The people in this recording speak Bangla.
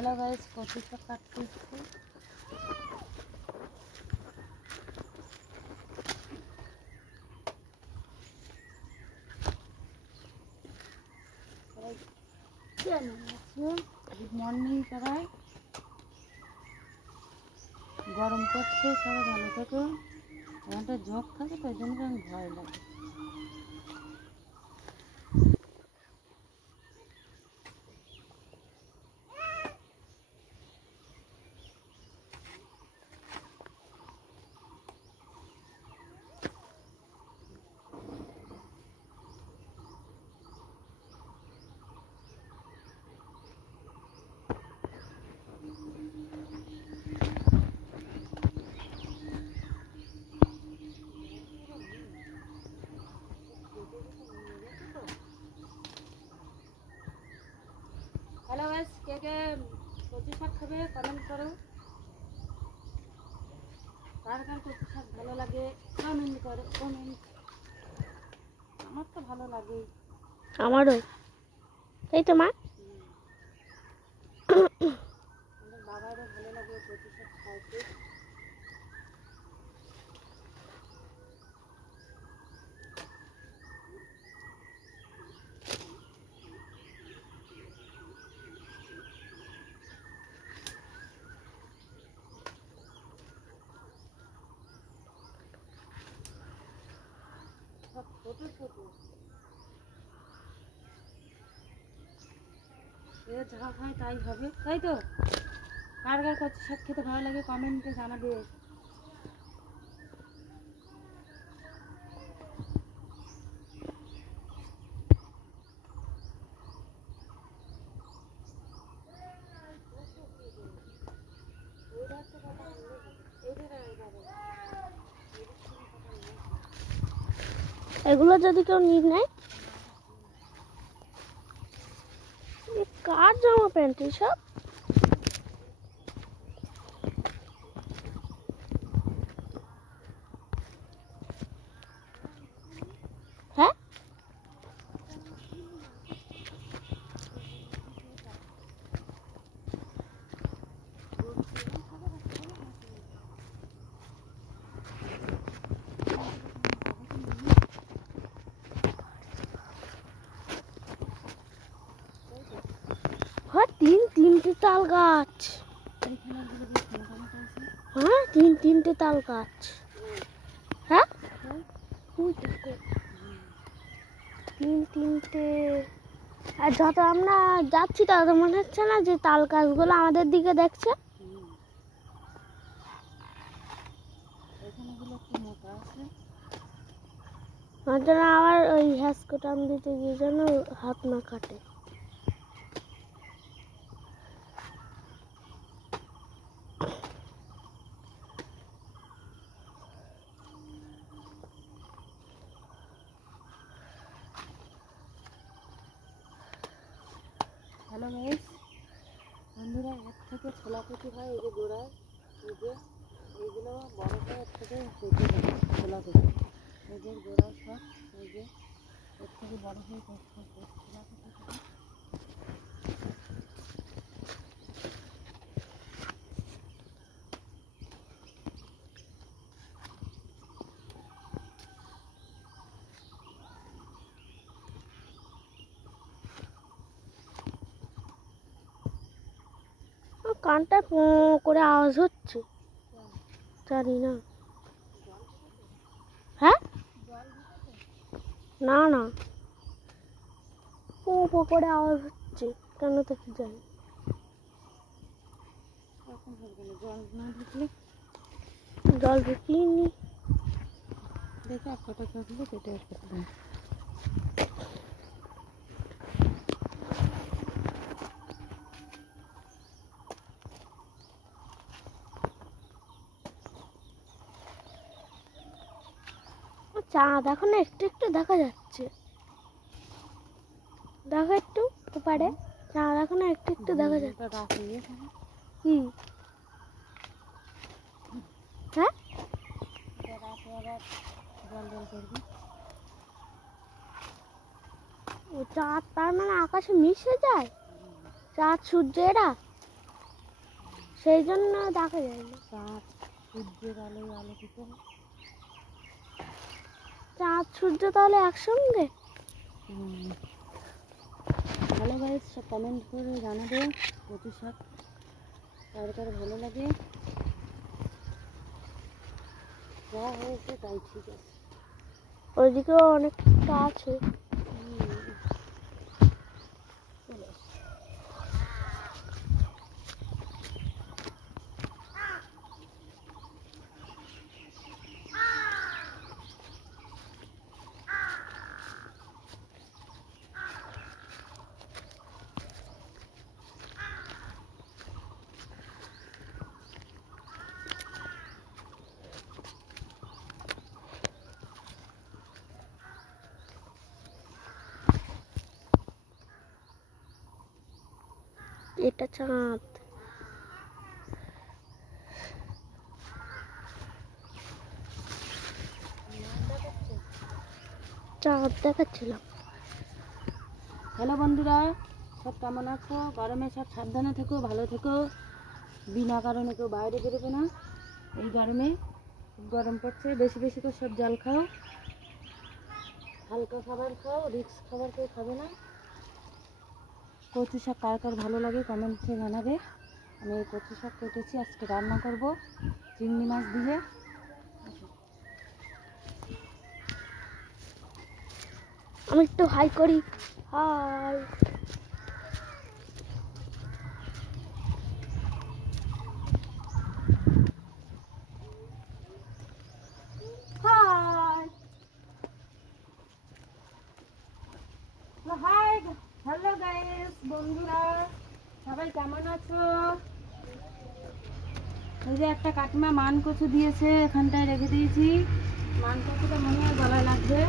हेलो गाइस, कॉफी का काटते इसको। गुड मॉर्निंग सबाई। गरम पड़ছে, সবাই ভালো থেকো। আমাদের ঝোঁক থাকে তো, এই জন্য আমি ভয় লাগে। हेलो गाइस, के कचि शाक खाबे कमेंट करो। कार कार कचि शाक भालो लागे कमेंट करो। कमेंट আমার তো ভালো লাগে। আমারও তাই তো মা। আমার বাবারও ভালো লাগে কচি শাক খাইতে। ছোট ছোট এ যা খায় তাই হবে, তাই তো। কার কার কচি শাক খেতে ভালো লাগে কমেন্টে জানাবে। এগুলো যদি কেউ নিয়ে নেয়, কার জামা প্যান্ট এসব? হ্যাঁ, তিনটে তাল গাছ। হ্যাঁ, তিনটে তাল গাছ। হ্যাঁ, তিনটে। আর যত আমরা যাচ্ছি তত মনে হচ্ছে না যে তাল গাছগুলো আমাদের দিকে দেখছে। আবার ওই হ্যাসকো টান দিতে গিয়ে যেন হাত না কাটে। হ্যালো গাইস, বন্ধুরা, এর থেকে ছোলা কচি হয়। এই যে গোড়ায়, এই যে এইগুলো বড় হয়, এর থেকে কচি হয় ছোলা কচি। এই যে গোড়ায় সব, এই যে এর থেকে বড় হয়ে ছোলা কচি হয়। কানটা করে আওয়াজ হচ্ছে, জানি না। হ্যাঁ, না না, করে আওয়াজ হচ্ছে কেন তো কি জানি। জল ঢুকিয়ে দেখে একটা থাকলে কেটে আসতে। চাঁদ এখন একটু একটু দেখা যাচ্ছে। দেখো একটু ওপারে, চাঁদ এখন একটু একটু দেখা যাচ্ছে। কি? হ্যাঁ, ও চাঁদ তার মানে আকাশে মিশে যায়, চাঁদ সূর্য এরা। সেই জন্য দেখা যায় না। চাঁদ সূর্যের আলোয় আলোকিত। চাঁদ সূর্য তাহলে একসঙ্গে? ভালো গাইস, সব কমেন্ট করে জানাবে কচু শাক কার কার ভালো লাগে। যা হয়েছে তাই ঠিক আছে। ওইদিকেও অনেকটা আছে। চলে আসো। এটা চাঁদ। চাঁদ দেখাচ্ছিলাম। হ্যালো বন্ধুরা, সব কেমন আছো? গরমে সব সাবধানে থেকো, ভালো থেকো। বিনা কারণে কেউ বাইরে বেরোবে না। এই গরমে খুব গরম পড়ছে। বেশি বেশি করে সব জল খাও, হালকা খাবার খাও, রিক্স খাবার কেউ খাবে না। কচু শাক কার কার ভালো লাগে কমেন্টে জানাবে। আমি এই কচু শাক কেটেছি, আজকে রান্না করব চিংড়ি মাছ দিয়ে। আমি একটু হাই করি। Hi. Hi hi, hello guys বন্ধুরা, সবাই কেমন আছো? এই যে একটা কাকিমা মান কচু দিয়েছে, এখানটায় রেখে দিয়েছি। মান কচুটা মনে হয় গলায় লাগবে।